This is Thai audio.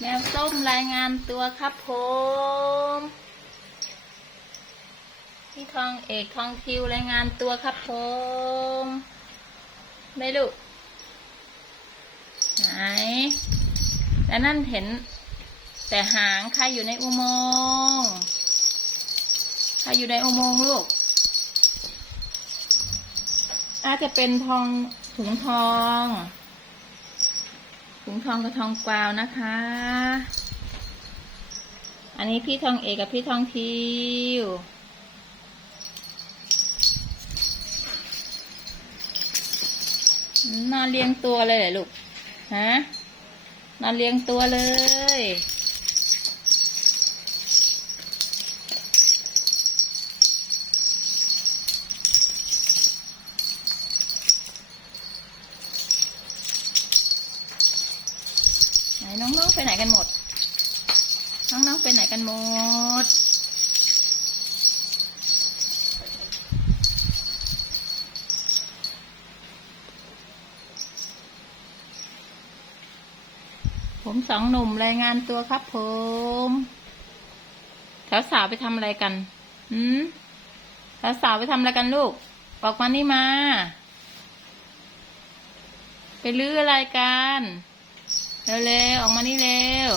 แมวส้มรายงานตัวครับผมพี่ทองเอกทองคิวรายงานตัวครับผมไม่ลูกไหนแล้วนั่นเห็น แต่หางใครอยู่ในอุโมงค์ใครอยู่ในอุโมงค์ลูกอาจจะเป็นทองถุงทอง ทองกับทองกวาวนะคะ อันนี้พี่ทองเอกกับพี่ทองทิวนอนเรียงตัวเลยเหรอลูก ฮะ นอนเรียงตัวเลย นน้องๆไปไหนกันหมด น้องๆไปไหนกันหมด ผมสองหนุ่มรายงานตัวครับผมสาวสาวๆไปทำอะไรกันหืมสาวสาวๆไปทำอะไรกันลูกบอกมานี่มา ไปลื้ออะไรกัน เร็วๆออกมานี่เร็ว